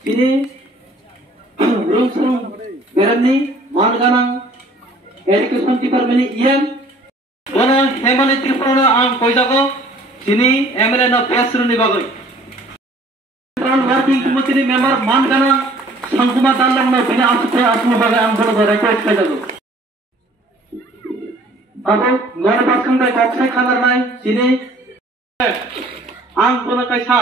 sini langsung berani manganang education department IM mana hemani tripura ang koijago sini MLA na pesru ni bagai working committee member manganang sangkuma dalam na bina asmu bagai ang bono request kajago aku ngora pasang dai koksai khanar nai sini ang bono kaisa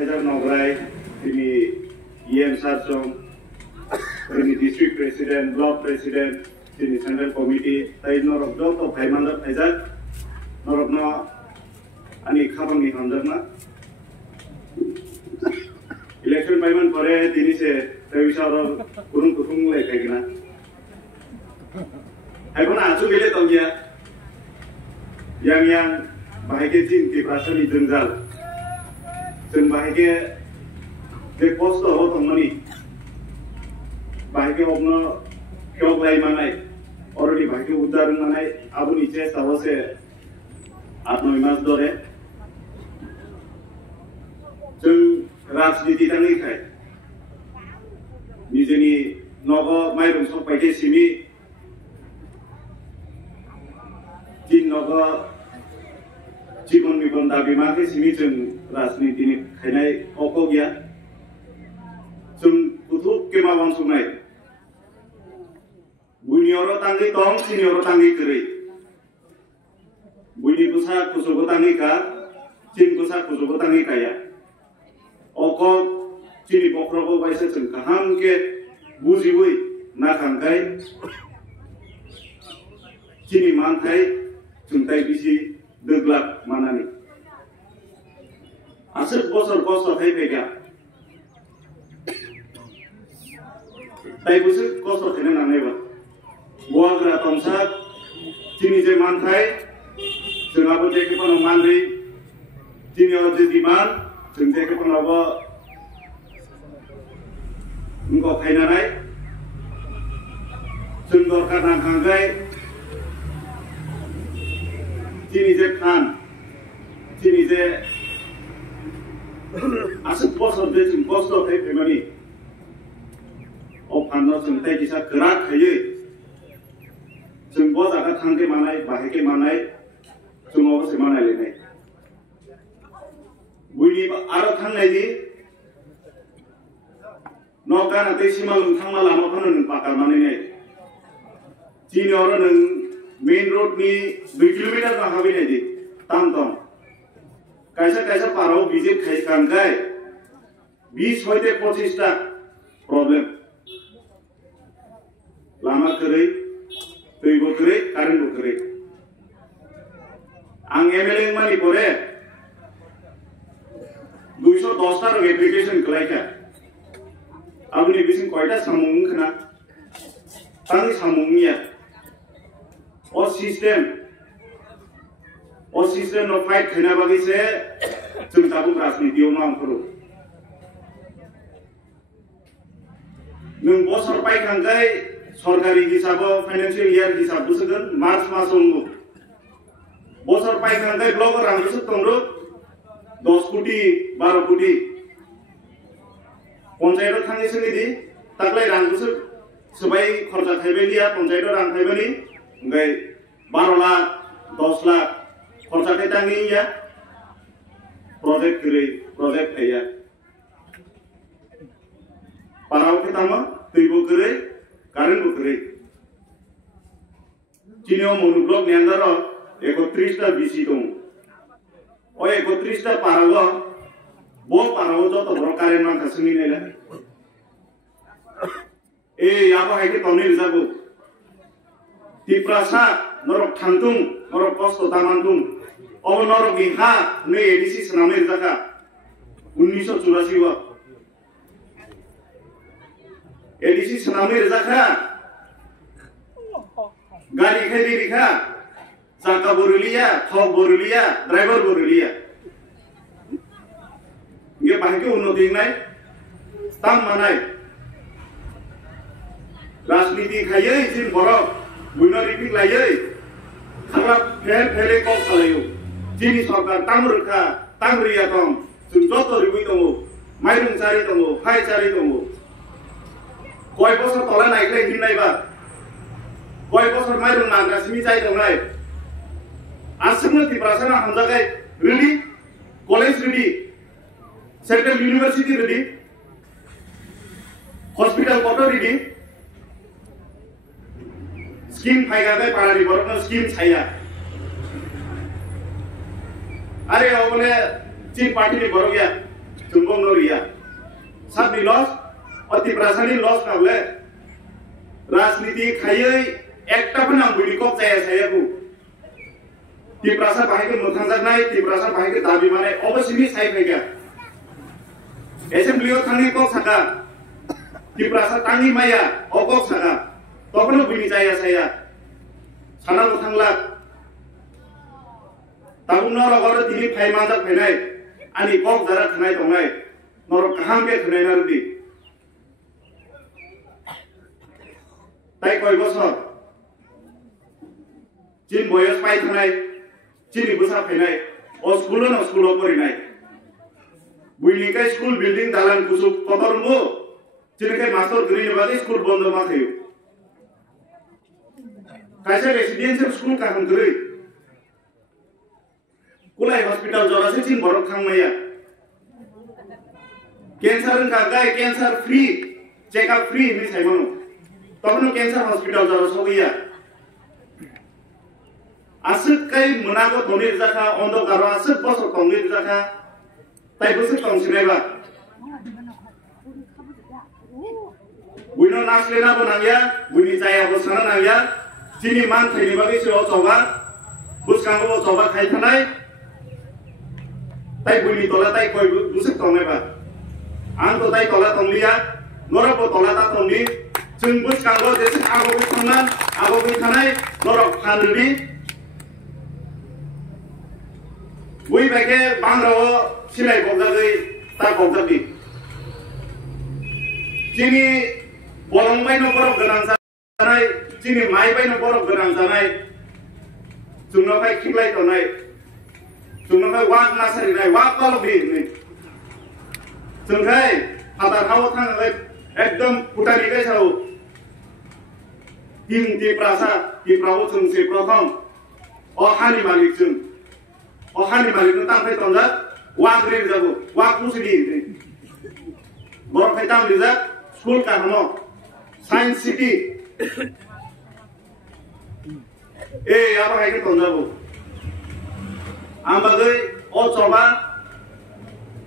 Wngnai, Simi, EM Sarsong, Simi District President, Block President, Simi Central Committee, Tay Norok Dok to Paimandar Aizat, Norok no Ani Khabang ni Hamdar na. Election Paiman Pare, Tini se Tevisa Ro Kurung Kurung le Kagina. Haipona Asu Bile Tongya, Yang Bahai ke Jin di Prasan di Jenggal. जों बाहायके जे खस्थ' हो थांमानि बाहायके हमनो खेव लायमानाय अलरेडी बाहायके उद्धार मानाय आबुनि चेस्ट आवसे आत्मविश्वास दरे जों राजनीति थांनिखाय निजेनि नग माइरं सपायके सिमि दिन नग जीवन मिबन दाबि माके सिमि जों राजनीति नि खायनाय अक गैया जों कुथु केमा बांसुनाय बुनियाव तांगि दं सिनियाव तांगि करै बुनि कुसा कुसुबो तांगि का चिन कुसा कुसुबो तांगि काया अक चिनि बक्रबो बायसे जों काहाम के बुजिबै ना खांगाय चिनि मानथाय जों ताय बिसि दोग्लाक मानानि Asal bosor hai pega, tapi busuk bosor kena nangai ba. Buat gerak tomsak, sini je mantai, jengabu je kepan mandi, sini orang je diman, jeng je kepan apa, engkau kai nanai, jeng dorkan angkai, sini je kan, sini je Asal bosor je जों खस्थ' थाय फैमानि अफानो जों थाय किसा गोरा थायो जों ब जागा थांगे मानाय बाहायके मानाय जों अबसे मानाय लेनाय बुइनि आरो थांनायनि नगाना दै सिमा लुंथांमा लामा फानो नों पाका मानायनाय दिनै आरो नों मेन रोडनि 2 किलोमिटार हाबैनाय दि ताम Kaisa parau bijik khai kangkai 20 hoite 25 ta problem lama kerai tui bo kerai karen bo kerai ang MLA mani pore 210 ta application kelaika abuni bisin koita samung khana tangi samungnya o system no fight khana bagi se जों दाबो राजनीतियाव नांफोरो नों बसर पाइखांगाय सरकारि हिसाबाव financial year हिसाब बुसगोन मार्च मासाव बसर पाइखांगाय ब्लक रांगोसो दंरो 10 कोटी 12 कोटी पन्चायत थांनि सोंगिदि ताकलाय रांगोसो सबाय खरचा थाइबायलिया पन्चायत रां थाइबानि ओमफ्राय 12 लाख 10 लाख खरचा थाइतांगिया project ayah. Parau kita mah tiba kere, karen bu kere. Cini orang blok ni antara 31 ta bisi tu. Oh 31 ta parau, bo parau tu tu berapa karen mana kasih ni lah. Apa hai kita ni rizabu. Di prasa norok kantung, norok posto tamantung. और नौरव बिहा ने एडीसी सनामे जगह 1984 हुआ एडीसी सनामे जगह गाड़ी खरीदी रिखा चाका बोरुलिया थोक बोरुलिया ड्राइवर बोरुलिया ये बाहर के उन्नति नहीं ताम मनाई राजनीति खाये जिन बरफ buino repeat layai khaklap phele kok salayo jini sarkar tamrukha tamriya tong jung joto ribui tongo mairung chari tongo hai chari tongo koi bosor tola naikle hinnai ba koi bosor mairung nagra simi chai tongnai asmno tiprasana hamjagai ready college ready central university ready hospital koto ready scheme phaigagai parani borokno scheme chaya are obole chin party ni borogya chumbong no Riya sabni loss ati prasani loss kable rajniti khayai ekta पनि आं बुढी कक chaya chaya ti prasa Bahai ke mothangjaknai ti prasa Bahai ke dabi mane obosini sai phaiga assembly o thangni kok Sakha ti prasa tangi maya okok Sakha তখনও বুনি চাইয়া চাইয়া সানানো থাংলা তাগুনর অগরে তিনি ফাই মানজা ফাইনাই আনি কক যারা থানাই দংনাই নর কাহামকে থানাই নারদি তাই কয় বছর জিন বয়স পাই থানাই চিনি বুসা ফাইনাই ও স্কুল পরিনাই বুইনিকাই স্কুল বিল্ডিং দালান কুসুক কতরমু চিনিকাই মাস্টার গরিনে বাদে স্কুল বন্ধ মাথায়ু kaisa residential school ka hangri kulai hospital jora se chin borok khangmaya cancer ka gai cancer free check up free ni saimono tokno cancer hospital jora sogiya asuk kai munago donir jaka ondo garo asuk bosor tonir jaka tai bosuk tongsinaiba buino naslena bonangya buni jaya bosana nangya Jini man thai bagi si o choba buskang o choba khai thanai tai buni tola tai koi busuk tongai ba ang to tai tola tonglia norok bo tola ta tongni jung buskang o desi ago bi thangnan ago bi thanai norok phanri bui bage bangra o silai bogdai ta bogdabi jini bolong bai no borok ganang sanai Jini mai bai no borok ganang janai jungno bai khiklai tonai jungno bai wak nasari nai wak kolbi ni jungkai hadar hawo thangai ekdom putani kai sau him ti prasa ti prawo jung se prothom o hani malik no tang kai tonja wak ri jabu wak musidi ni borok kai tam rijak school ka hamo science city apa kayak gitu nggak ambagai oh coba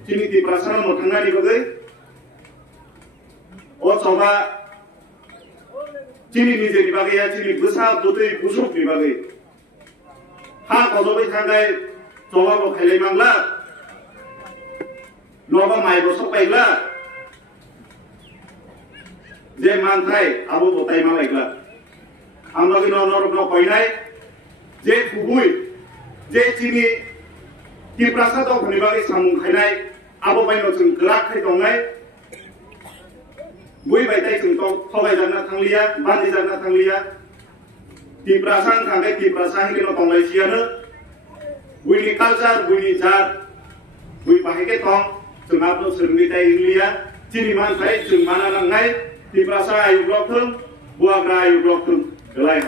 sini di perasaan Motornai bagai oh coba sini nih jadi bagai ya sini besar tuh busuk di bagai hak kalau bertanggai coba mau kali mangla loba mai bosok baiklah je mantai abu botai malaiklah আমরা কিন্তু অনরগ্ন কই নাই যে খুবই যে চিনি কি প্রাসাদ ঘনিবাগে সামুং খাইনাই আবো বাইনো जों গ্রাক খাই দंनाय বুই বাইতাই जों তো থবাই জানা থাंलिया बानि जाना थांलिया ति प्रासां थांगे ति प्रासा हिनो दंलायसियानो बुइनि कालचार बुइनि जात बुइ बाहायके दं जों आपनो सोरनि ताय इंलिया चिनि मानथाय जों माना नांनाय ति प्रासा आयु ब्लक थों बुआग्रा आयु ब्लक थों Gelai